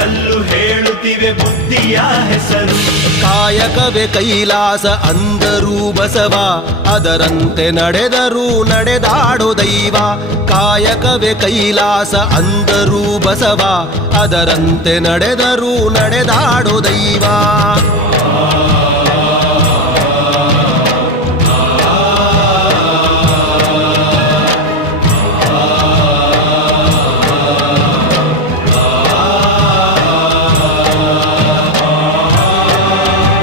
ಕಲ್ಲು ಹೇಳುತ್ತಿವೆ ಬುದ್ಧಿಯ ಹೆಸರು ಕಾಯಕವೇ ಕೈಲಾಸ ಅಂದರೂ ಬಸವ ಅದರಂತೆ ನಡೆದರೂ ನಡೆದಾಡೋ ದೈವ ಕಾಯಕವೇ ಕೈಲಾಸ ಅಂದರೂ ಬಸವ ಅದರಂತೆ ನಡೆದರೂ ನಡೆದಾಡೋ ದೈವ